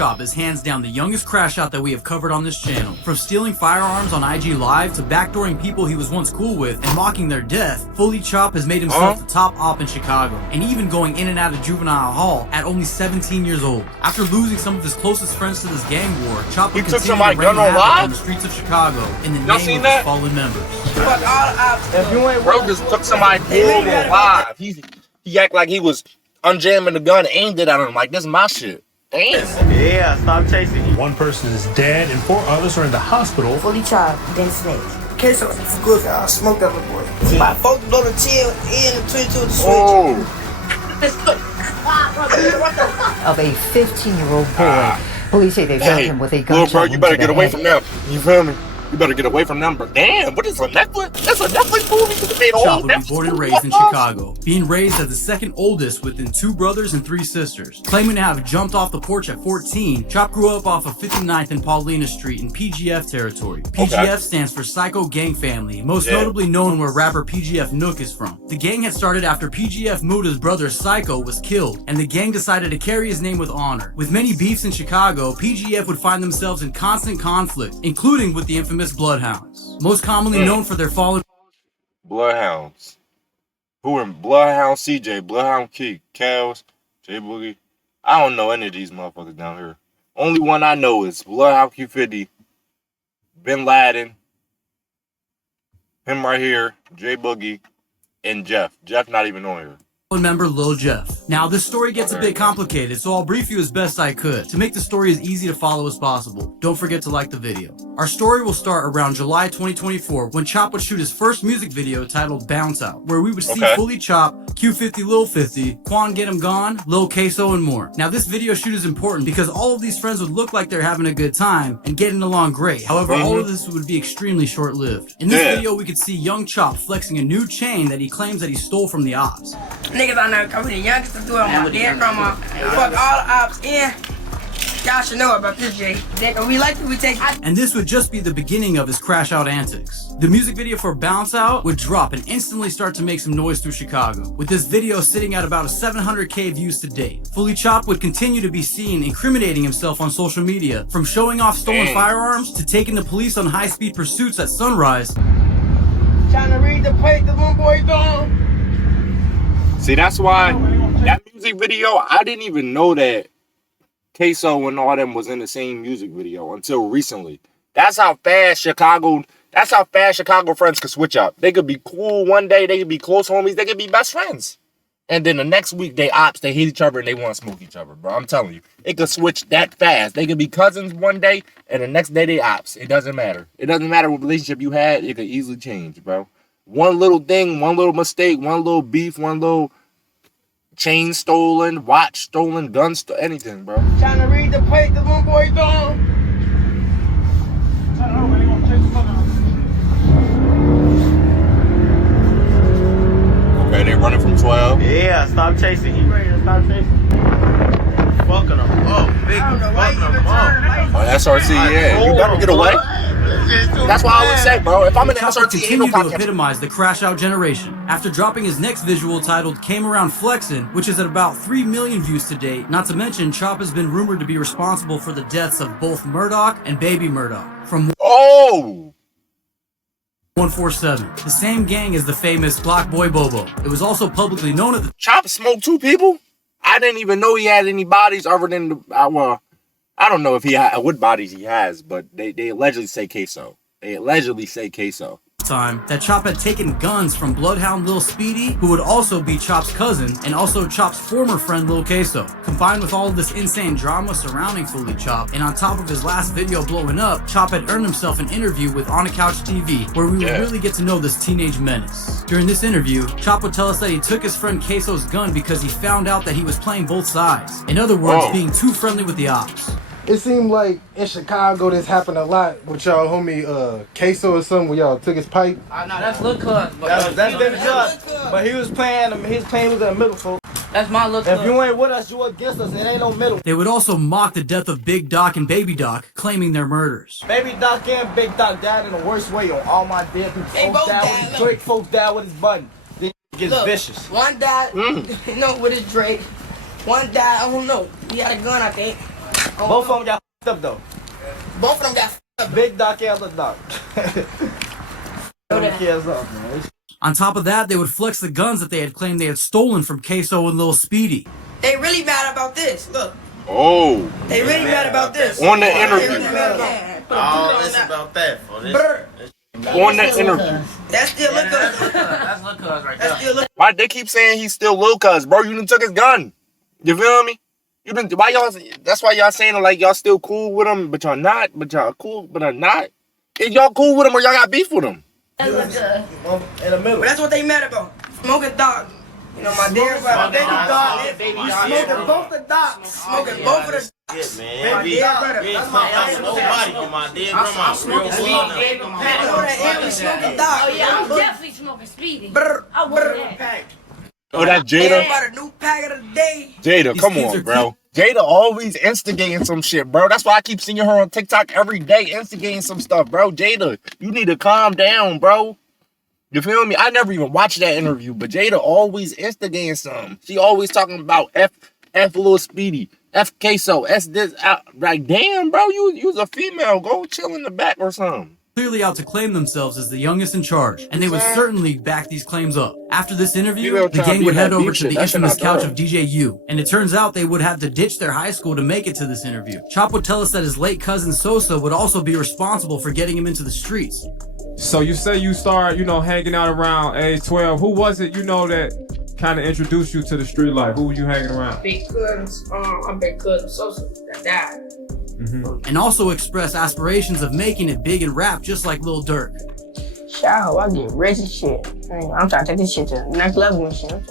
FullyChop is hands down the youngest crash out that we have covered on this channel. From stealing firearms on IG Live to backdooring people he was once cool with and mocking their death, FullyChop has made himself the top op in Chicago, and even going in and out of juvenile hall at only 17 years old. After losing some of his closest friends to this gang war, Chop would continue to rain havoc on the streets of Chicago in the name of his fallen members. Fuck all the ops. If you ain't bro just took somebody cool alive. He act like he was unjamming the gun and aimed it at him like this is my shit. Damn. Yeah, stop chasing you. One person is dead and 4 others are in the hospital. FullyChop, then Snake. Case of good, I smoked that little boy. My folks blow the chill in the 22 to the switch. Of a 15-year-old boy. Police say they found him with a gunshot. Little bro, you better get away from them. You feel me? You better get away from them. But damn, what is a Netflix? That's a Netflix movie. Chop was born and raised in Chicago, being raised as the second oldest within 2 brothers and 3 sisters. Claiming to have jumped off the porch at 14, Chop grew up off of 59th and Paulina Street in PGF territory. PGF stands for Psycho Gang Family, most notably known where rapper PGF Nook is from. The gang had started after PGF Muda's brother Psycho was killed, and the gang decided to carry his name with honor. With many beefs in Chicago, PGF would find themselves in constant conflict, including with the infamous Bloodhounds, most commonly known for their fallen Bloodhounds. Who are Bloodhound CJ, Bloodhound Key, Kels, J Boogie? I don't know any of these motherfuckers down here. Only one I know is Bloodhound Q50, Bin Laden, him right here, J Boogie, and Jeff. Jeff not even on here. member Lil Jeff. Now this story gets a bit complicated, so I'll brief you as best I could to make the story as easy to follow as possible. Don't forget to like the video. Our story will start around July 2024 when Chop would shoot his first music video titled Bounce Out, where we would see FullyChop, Q50 Lil 50, Quan Get 'Em Gone, Lil Queso, and more. Now this video shoot is important because all of these friends would look like they're having a good time and getting along great. However, all of this would be extremely short-lived. In this video, we could see young Chop flexing a new chain that he claims that he stole from the ops. Niggas out there come the youngest to do it on my dead grandma. Fuck all the ops in. Y'all should know about this, Jay. We like to take. And this would just be the beginning of his crash out antics. The music video for Bounce Out would drop and instantly start to make some noise through Chicago, with this video sitting at about 700K views to date. FullyChop would continue to be seen incriminating himself on social media, from showing off stolen firearms to taking the police on high-speed pursuits at sunrise. Trying to read the plate the little boy's on. See, that's why that music video, I didn't even know that Queso and all them was in the same music video until recently. That's how fast Chicago friends could switch up. They could be cool one day, they could be close homies, they could be best friends. And then the next week they ops, they hate each other and they want to smoke each other, bro. I'm telling you, it could switch that fast. They could be cousins one day and the next day they ops. It doesn't matter. It doesn't matter what relationship you had, it could easily change, bro. One little thing, one little mistake, one little beef, one little chain stolen, watch stolen, gun stolen, anything, bro. Trying to read the plate the little boy's on. Okay, they running from 12. Yeah, stop chasing. He ready to stop chasing. Fucking them up, big fucking them up. Oh, SRT, yeah. You better get away. That's why I would say, bro, if I'm in the SRT, continued to epitomize the crash out generation. After dropping his next visual titled Came Around Flexin', which is at about 3 million views to date, not to mention Chop has been rumored to be responsible for the deaths of both Murdoch and Baby Murdoch from 147, the same gang as the famous Block Boy Bobo. It was also publicly known at the Chop smoked 2 people? I didn't even know he had any bodies other than the, well, I don't know if he what bodies he has, but they allegedly say Queso. They allegedly say Queso. Time that Chop had taken guns from Bloodhound Lil Speedy, who would also be Chop's cousin, and also Chop's former friend Lil Queso. Combined with all of this insane drama surrounding FullyChop, and on top of his last video blowing up, Chop had earned himself an interview with On a Couch TV, where we would really get to know this teenage menace. During this interview, Chop would tell us that he took his friend Queso's gun because he found out that he was playing both sides. In other words, being too friendly with the ops. It seemed like in Chicago this happened a lot with y'all homie Queso or something where y'all took his pipe. No, that's Lil Cuz. That's Cuz. But he was playing with the middle, folks. That's my Lil Cuz. If you ain't with us, you against us. It ain't no middle. They would also mock the death of Big Doc and Baby Doc, claiming their murders. Baby Doc and Big Doc died in the worst way on all my dead people. They both died. With Drake folks died with his button. Then gets vicious. One died, with his Drake. One died, I don't know. He had a gun, I think. Both of them got f***ed up though. Both of them got f***ed up. Big Doc and little Doc. On top of that, they would flex the guns that they had claimed they had stolen from Queso and Lil Speedy. They really mad about this. Look. Oh. They really mad about this. On the interview. Oh, it's about that. On the interview. That's still Lil Cuz. That's Lil Cuz right there. That's still Lil Cuz. Why they keep saying he's still Lil Cuz, bro? You done took his gun. You feel me? You done. Why y'all? That's why y'all saying like y'all still cool with him, but y'all not. But y'all cool, but are not. Is y'all cool with him or y'all got beef with him? In the middle. But that's what they mad about. Smoking dog. You know, my dear brother. Baby dog. Smoking both the dogs. Smoking both of the Yeah, man. We ain't smoking nobody on my dead grandma. I'm smoking speed. You know that every smoking dog. Oh yeah, I'm definitely smoking speedy. I want that. Oh, that's Jada. Everybody, new pack of the day. Jada, These come kids on, are bro. Jada always instigating some shit, bro. That's why I keep seeing her on TikTok every day instigating some stuff, bro. Jada, you need to calm down, bro. You feel me? I never even watched that interview, but Jada always instigating something. She always talking about F Lil Speedy, F Queso, S this. Like, damn, bro, you's a female. Go chill in the back or something. Clearly out to claim themselves as the youngest in charge, and they would certainly back these claims up. After this interview, You know, the gang would head over to shit. the That shit infamous not couch thorough. of JayThou, and it turns out they would have to ditch their high school to make it to this interview. Chop would tell us that his late cousin Sosa would also be responsible for getting him into the streets. So you say you start, hanging out around age 12. Who was it, that kind of introduced you to the street life? Who were you hanging around? Big cousins. I'm big cousin Sosa that died. And also express aspirations of making it big in rap just like Lil Durk. Shout I get rich and shit. I'm trying to take this shit to the next level and shit.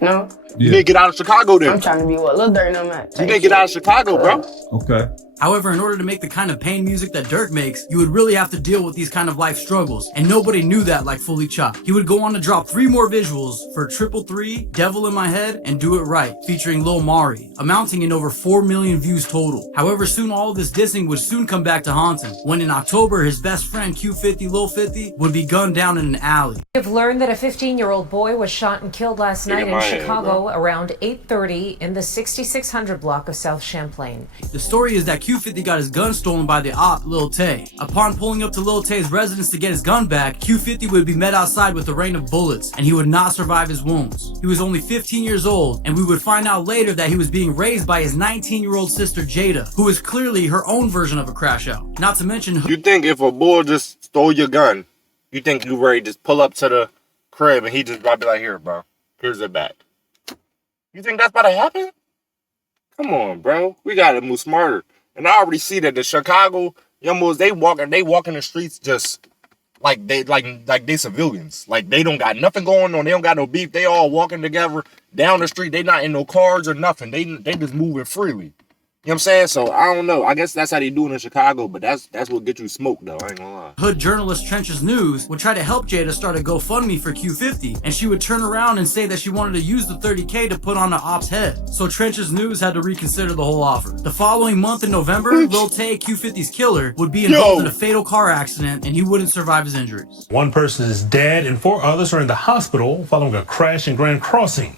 No? You didn't get out of Chicago then. I'm trying to be what Lil Durk and I'm at. You didn't get out of Chicago, bro. Okay. However, in order to make the kind of pain music that Durk makes, you would really have to deal with these kind of life struggles, and nobody knew that like FullyChop. He would go on to drop 3 more visuals for 333, Devil in My Head, and Do It Right, featuring Lil Mari, amounting in over 4 million views total. However, soon all of this dissing would soon come back to haunt him, when in October, his best friend Q50 Lil 50 would be gunned down in an alley. We've learned that a 15-year-old boy was shot and killed last night in Chicago around 8:30 in the 6600 block of South Champlain. The story is that Q50 got his gun stolen by the op, Lil Tay. Upon pulling up to Lil Tay's residence to get his gun back, Q50 would be met outside with a rain of bullets, and he would not survive his wounds. He was only 15 years old, and we would find out later that he was being raised by his 19-year-old sister Jada, who is clearly her own version of a crash out. Not to mention... You think if a bull just stole your gun, you think you ready to just pull up to the crib and he just about to be like, here, bro, here's it back. You think that's about to happen? Come on, bro. We gotta move smarter. And I already see that the Chicago young boys, they walk in the streets just like they civilians. Like they don't got nothing going on. They don't got no beef. They all walking together down the street. They not in no cars or nothing. They just moving freely. You know what I'm saying? So I don't know. I guess that's how they do it in Chicago, but that's what get you smoked though. I ain't gonna lie. Hood journalist Trench's News would try to help Jada start a GoFundMe for Q50, and she would turn around and say that she wanted to use the $30K to put on the op's head. So Trench's News had to reconsider the whole offer. The following month in November, Lil Tay, Q50's killer, would be involved in a fatal car accident, and he wouldn't survive his injuries. One person is dead and 4 others are in the hospital following a crash in Grand Crossing.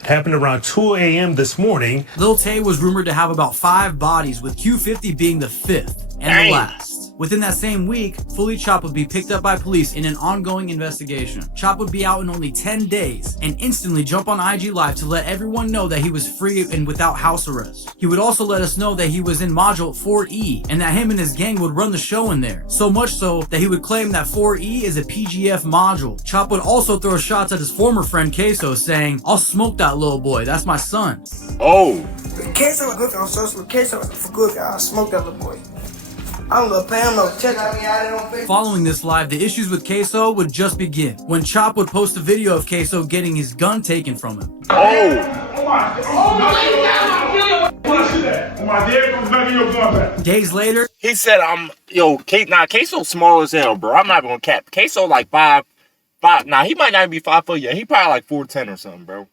It happened around 2 a.m. this morning. Lil Tay was rumored to have about 5 bodies, with Q50 being the 5th and the last. Within that same week, FullyChop would be picked up by police in an ongoing investigation. Chop would be out in only 10 days and instantly jump on IG Live to let everyone know that he was free and without house arrest. He would also let us know that he was in Module 4E and that him and his gang would run the show in there. So much so that he would claim that 4E is a PGF module. Chop would also throw shots at his former friend Queso, saying, "I'll smoke that little boy, that's my son." Oh. Queso was good on social. Queso was for good guy. I smoked that little boy. I'm gonna pay him no attention. Following this live, the issues with Queso would just begin, when Chop would post a video of Queso getting his gun taken from him. Days later, he said, Queso's small as hell, bro. I'm not gonna cap. Queso like 5'5". Nah, he might not be 5 foot yet. He probably like 4'10" or something, bro.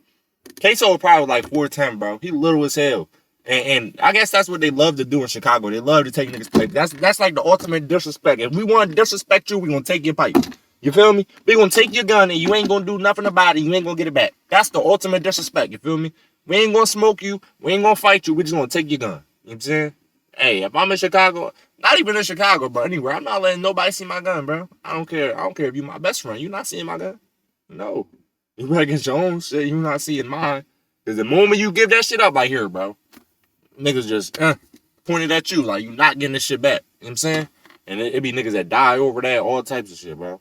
Queso probably like 4'10", bro. He little as hell. And I guess that's what they love to do in Chicago. They love to take niggas' pipe. That's like the ultimate disrespect. If we want to disrespect you, we gonna take your pipe. You feel me? We gonna take your gun and you ain't gonna do nothing about it. You ain't gonna get it back. That's the ultimate disrespect. You feel me? We ain't gonna smoke you. We ain't gonna fight you. We just gonna take your gun. You know what I'm saying? Hey, if I'm in Chicago, not even in Chicago, bro, anywhere, I'm not letting nobody see my gun, bro. I don't care. I don't care if you my best friend. You not seeing my gun? No. You better get your own shit. You not seeing mine. Because the moment you give that shit up, like, here, bro, niggas just pointed at you like you not getting this shit back. You know what I'm saying? And it be niggas that die over that, all types of shit, bro.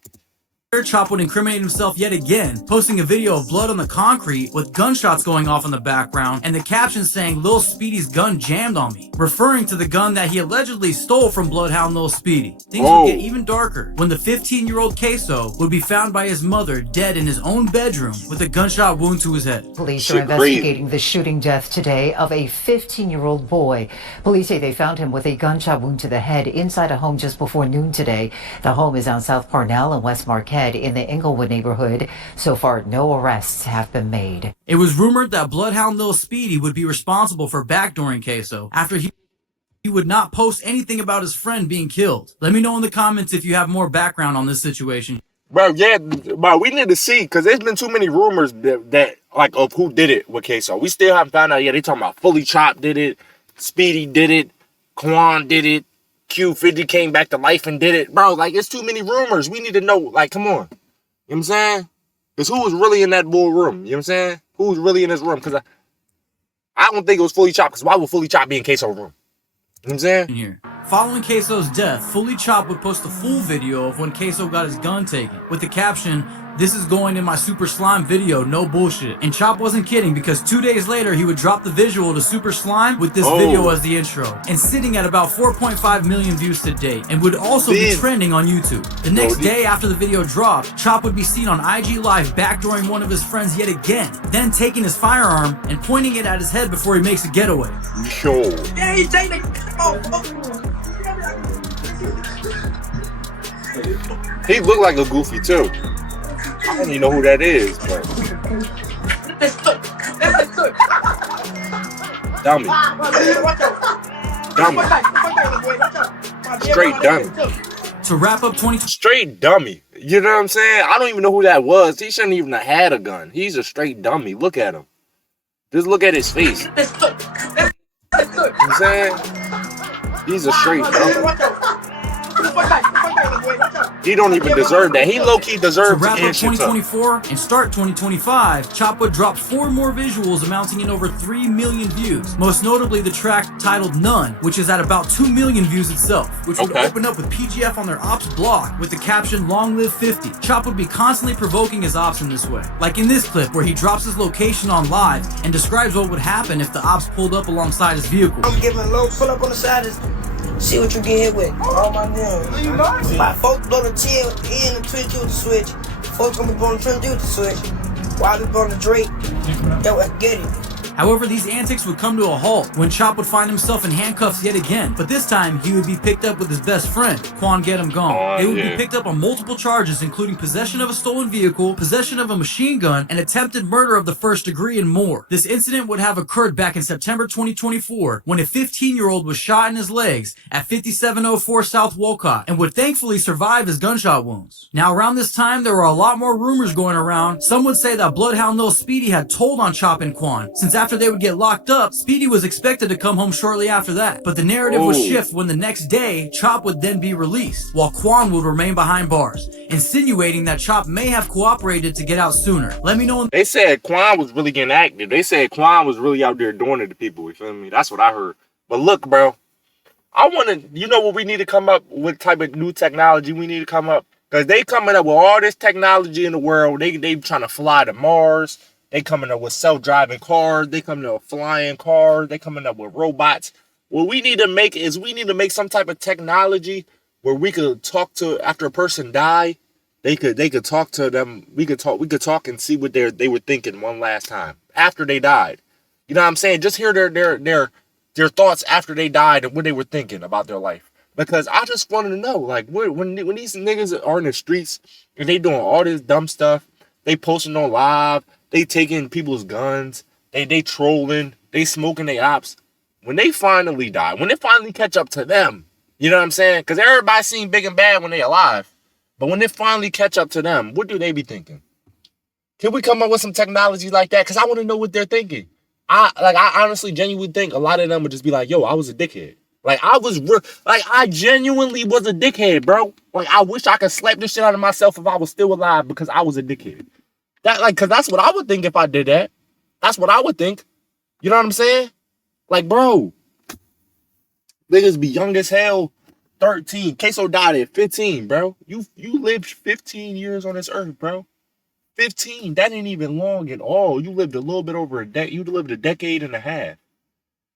Chop would incriminate himself yet again, posting a video of blood on the concrete with gunshots going off in the background and the caption saying Lil Speedy's gun jammed on me, referring to the gun that he allegedly stole from Bloodhound Lil Speedy. Things would get even darker when the 15-year-old Queso would be found by his mother dead in his own bedroom with a gunshot wound to his head. Police are investigating the shooting death today of a 15-year-old boy. Police say they found him with a gunshot wound to the head inside a home just before noon today. The home is on South Parnell and West Marquette in the Inglewood neighborhood. So far, no arrests have been made. It was rumored that Bloodhound Lil Speedy would be responsible for backdooring Queso after he would not post anything about his friend being killed. Let me know in the comments if you have more background on this situation. Bro, yeah, bro, we need to see, because there's been too many rumors that like, of who did it with Queso. We still haven't found out yet. They talking about FullyChop did it, Speedy did it, Quan did it, Q50 came back to life and did it. Bro, like, it's too many rumors. We need to know, like, come on. You know what I'm saying? Because who was really in that bull room? You know what I'm saying? Who was really in this room? Because I don't think it was FullyChop, because why would FullyChop be in Queso's room? You know what I'm saying? Here. Following Queso's death, FullyChop would post a full video of when Queso got his gun taken, with the caption, "This is going in my Super Slime video, no bullshit." And Chop wasn't kidding, because 2 days later, he would drop the visual to Super Slime with this video as the intro, and sitting at about 4.5 million views to date, and would also be trending on YouTube. The next day after the video dropped, Chop would be seen on IG Live backdooring one of his friends yet again, then taking his firearm and pointing it at his head before he makes a getaway. Yo. Yeah, he's taking it. He looked like a Goofy, too. I don't even know who that is, but... Dummy. Dummy. Straight dummy. To wrap up Straight dummy. You know what I'm saying? I don't even know who that was. He shouldn't even have had a gun. He's a straight dummy. Look at him. Just look at his face. You know what I'm saying? He's a straight dummy. He don't even deserve that. He low-key deserves to wrap up shit up. 2024 and start 2025, Chop would drop 4 more visuals amounting in over 3 million views. Most notably the track titled None, which is at about 2 million views itself, which would open up with PGF on their ops blog with the caption Long Live 50. Chop would be constantly provoking his ops in this way. Like in this clip where he drops his location on live and describes what would happen if the ops pulled up alongside his vehicle. I'm giving a low pull up on the side of see what you get hit with. All my guns. My folks blow the tail with the end and twitch you with the switch. Folks gonna be blowing the twitch you with the switch. While we blowing the Drake, yo, get it. However, these antics would come to a halt when Chop would find himself in handcuffs yet again, but this time he would be picked up with his best friend, Quan Get Him Gone. They would be picked up on multiple charges, including possession of a stolen vehicle, possession of a machine gun, and attempted murder of the first degree and more. This incident would have occurred back in September 2024 when a 15-year-old was shot in his legs at 5704 South Wolcott and would thankfully survive his gunshot wounds. Now, around this time, there were a lot more rumors going around. Some would say that Bloodhound Lil Speedy had told on Chop and Quan, since after they would get locked up, Speedy was expected to come home shortly after that. But the narrative would shift when the next day, Chop would then be released, while Quan would remain behind bars, insinuating that Chop may have cooperated to get out sooner. Let me know. They said Quan was really getting active. They said Quan was really out there doing it to people, you feel me? That's what I heard. But look, bro, I want to, you know what we need to come up with, type of new technology we need to come up? Because they coming up with all this technology in the world. They trying to fly to Mars. They coming up with self-driving cars. They coming up with flying cars. They coming up with robots. What we need to make is we need to make some type of technology where we could talk to, after a person die, they could talk to them. We could talk and see what they were thinking one last time after they died. You know what I'm saying? Just hear their thoughts after they died and what they were thinking about their life. Because I just wanted to know, like, when these niggas are in the streets and they doing all this dumb stuff, they posting on live, they taking people's guns, they trolling, they smoking their ops. When they finally die, when they finally catch up to them, you know what I'm saying? Because everybody seen big and bad when they alive. But when they finally catch up to them, what do they be thinking? Can we come up with some technology like that? Because I want to know what they're thinking. I honestly genuinely think a lot of them would just be like, yo, I was a dickhead. Like, I genuinely was a dickhead, bro. Like, I wish I could slap this shit out of myself if I was still alive because I was a dickhead. Because that's what I would think if I did that. That's what I would think. You know what I'm saying? Like, bro, niggas be young as hell, 13. Queso died at 15, bro. You lived 15 years on this earth, bro. 15. That ain't even long at all. You lived a little bit over a decade. You lived a decade and a half.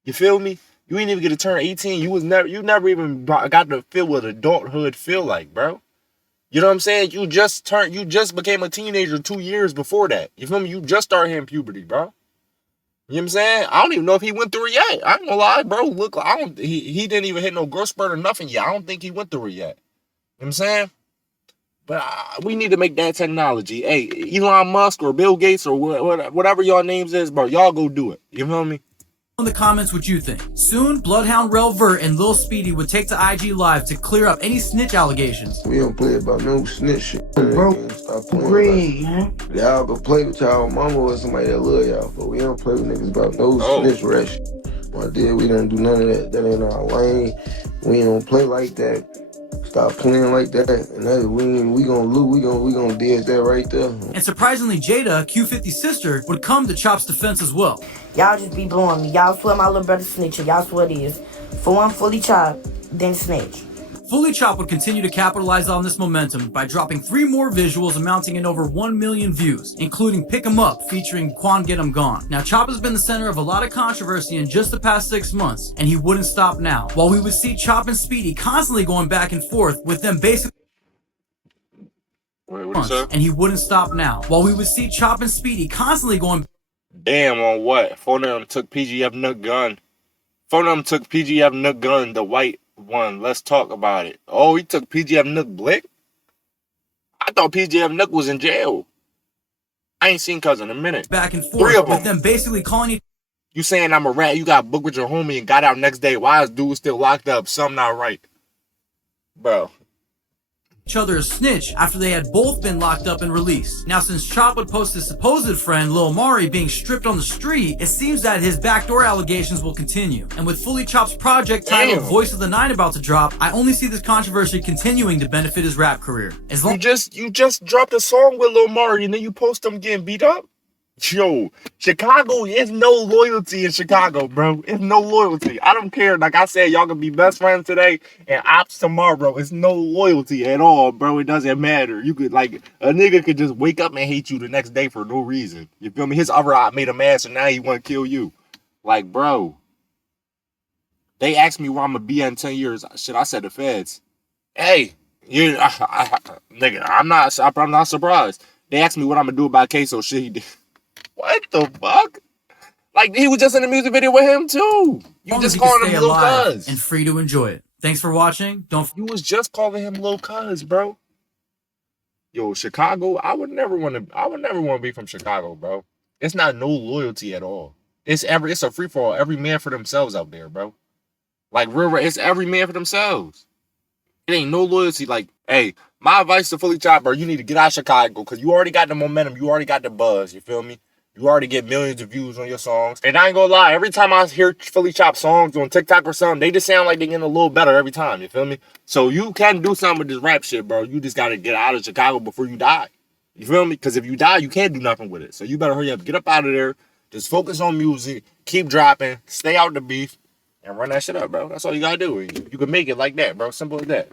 You feel me? You ain't even get to turn 18. You never even got to feel what adulthood feel like, bro. You know what I'm saying? You just became a teenager 2 years before that. You feel me? You just started hitting puberty, bro. You know what I'm saying? I don't even know if he went through it yet. I ain't gonna lie, bro. Look, he didn't even hit no growth spurt or nothing yet. I don't think he went through it yet. You know what I'm saying? But we need to make that technology. Hey, Elon Musk or Bill Gates or whatever y'all names is, bro, y'all go do it. You feel me? In the comments what you think. Soon, Bloodhound Rel Vert and Lil Speedy would take to IG Live to clear up any snitch allegations. We don't play about no snitch shit. Bro, stop playing. agree, man. Y'all go play with y'all mama or somebody that love y'all, but we don't play with niggas about no snitch rat shit. My dear, we don't do none of that. That ain't our lane. We don't play like that. Stop playing like that, and that, we gonna lose. We gonna deal that right there. And surprisingly, Jada, Q50's sister, would come to Chop's defense as well. Y'all just be blowing me. Y'all swear my little brother snitching. Y'all swear it is. For one, FullyChop, then snitch. FullyChop would continue to capitalize on this momentum by dropping 3 more visuals amounting in over 1 million views, including Pick 'em Up featuring Quan Get 'em Gone. Now, Chop has been the center of a lot of controversy in just the past 6 months, and he wouldn't stop now. While we would see Chop and Speedy constantly going back and forth, with them basically and he wouldn't stop now. While we would see Chop and Speedy constantly going. Damn, on what? Phone them took PGF Nook gun. Phone them took PGF Nook gun, the white one. Let's talk about it. Oh, he took PGF Nook Blick? I thought PGF Nook was in jail. I ain't seen Cuz in a minute. Back and forth, 3 of with them basically calling you saying I'm a rat, you got booked with your homie and got out next day. Why is dude still locked up? Something not right. Bro. each other a snitch after they had both been locked up and released. Now, since Chop would post his supposed friend Lil Mari being stripped on the street, it seems that his backdoor allegations will continue. And with FullyChop's project titled Voice of the Nine about to drop, I only see this controversy continuing to benefit his rap career. As long you just dropped a song with Lil Mari and then you post him getting beat up? Yo, Chicago, there's no loyalty in Chicago, bro. It's no loyalty. I don't care. Like I said, y'all can be best friends today and ops tomorrow. It's no loyalty at all, bro. It doesn't matter. You could, like, a nigga could just wake up and hate you the next day for no reason. You feel me? His other op made him mad, so now he want to kill you. Like, bro. They asked me where I'm going to be in 10 years. Shit, I said the feds. Hey, nigga, I'm not surprised. They asked me what I'm going to do about Queso. Shit, he did. What the fuck? Like, he was just in the music video with him too. You just calling him Lil Cuz and free to enjoy it. Thanks for watching. You was just calling him Lil Cuz, bro. Yo, Chicago, I would never want to be from Chicago, bro. It's not no loyalty at all. It's a free for all. Every man for themselves out there, bro. Like, it's every man for themselves. It ain't no loyalty. Like, hey, my advice to FullyChop, bro, you need to get out of Chicago because you already got the momentum. You already got the buzz. You feel me? You already get millions of views on your songs. And I ain't gonna lie, every time I hear FullyChop songs on TikTok or something, they just sound like they're getting a little better every time. You feel me? So you can do something with this rap shit, bro. You just gotta get out of Chicago before you die. You feel me? Because if you die, you can't do nothing with it. So you better hurry up, get up out of there, just focus on music, keep dropping, stay out the beef, and run that shit up, bro. That's all you gotta do. You can make it like that, bro. Simple as that.